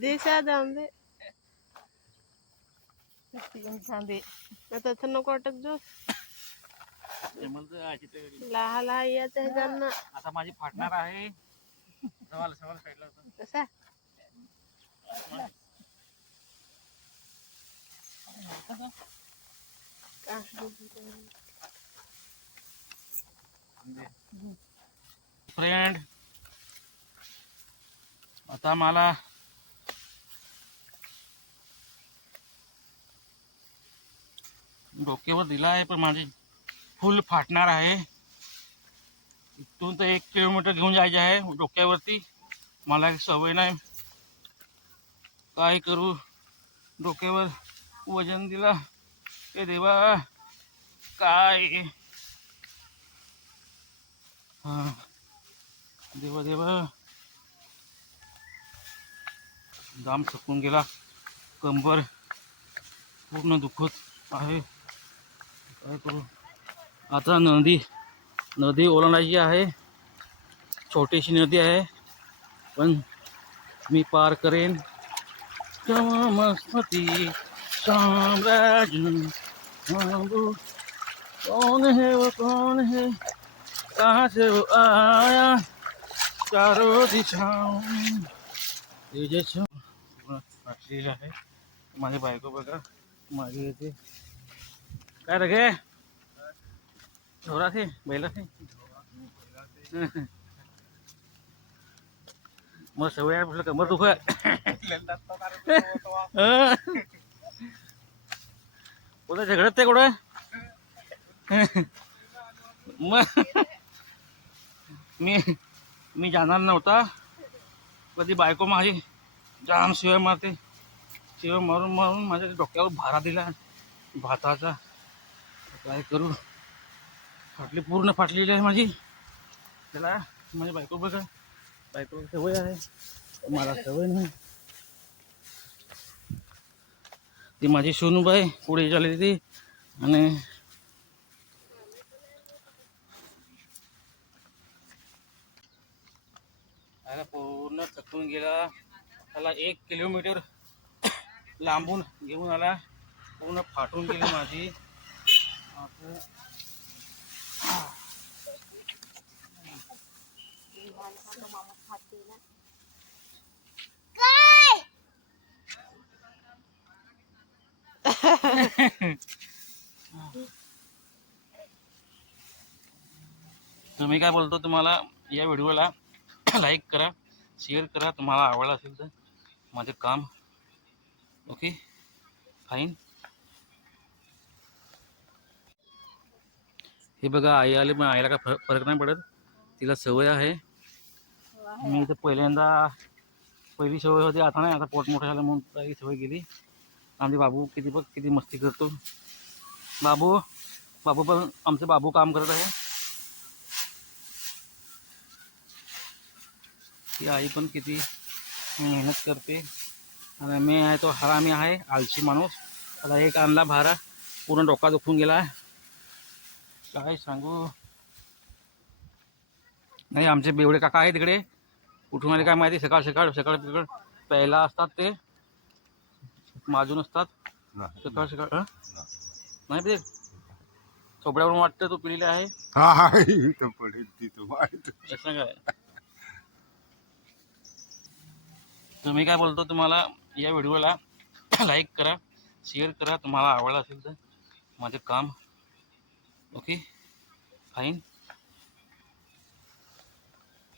दिशा जाऊन दे सांदे आता तर नको अटक जो लहा यायचं आहे त्यांना आता माझी फाटणार आहे सवाल साईडला कसा फ्रेंड आता मला डोक्यावर दिला आहे पण माझी फुल फाटणार आहे. इथून तर 1 किलोमीटर घेऊन जायचे आहे डोक्यावरती. मला एक सवय नाही काय करू. डोक्यावर वजन दिला ते देवा काय देवा देवा जाम थकून गेला. कंबर पूर्ण दुखत आहे काय करू. आता नदी ओलांडायची आहे. छोटीशी नदी आहे पण मी पार करेन. मस्ती साम्राज्य कौन है वो कौन है कहाँ से वो आया चारों दिशाओं फाटलेलं आहे. माझी बायको बघा मागे येते. काय रे गे छोरा थे बैला थे मग सवय आहे म्हटलं कंबर दुख कुठे झगडत ते कुठे मग मी जाणार नव्हता. कधी बायको माझी जाम शिवाय मारते. शिवाय मारून माझ्या डोक्यावर भारा दिला भाताचा. काय करू. पूर्ण फाटलेली आहे माझी. त्याला माझी बायको बघा बायको सवय आहे मला सवय नाही. ती माझी सोनूबाई पुढे झाली ती आणि पूर्ण थकून गेला. त्याला 1 किलोमीटर लांबून घेऊन आला. पूर्ण फाटून गेली माझी. तर मी काय बोलतो तुम्हाला या व्हिडिओला लाईक करा शेअर करा तुम्हाला आवडला असेल तर माझे काम. Okay fine. हे बघा आई आली पण आईला काय फरक नाही पडत. तिला सवय आहे. मी तर पहिली सवय होती आता नाही. आता पोट मोठं झालं म्हणून काही सवय गेली. आमचे बाबू किती मस्ती करतो. बाबू पण आमचे बाबू काम करत आहे. ती आई पण किती मेहनत करते आणि मी आहे तो हरामी आहे आळशी माणूस. आता एक आणला भारा पूर्ण डोका दुखून गेला. काय सांगू. नाही आमचे बेवडे काका आहे तिकडे कुठून आले काय माहिती. सकाळ प्यायला असतात ते माजून असतात सकाळ नाही ते चोपड्यावरून वाटतं तो पिलेला आहे. असं काय. तर मी काय बोलतो तुम्हाला या व्हिडिओला लाईक करा शेअर करा तुम्हाला आवडला असेल तर माझे काम. Okay fine.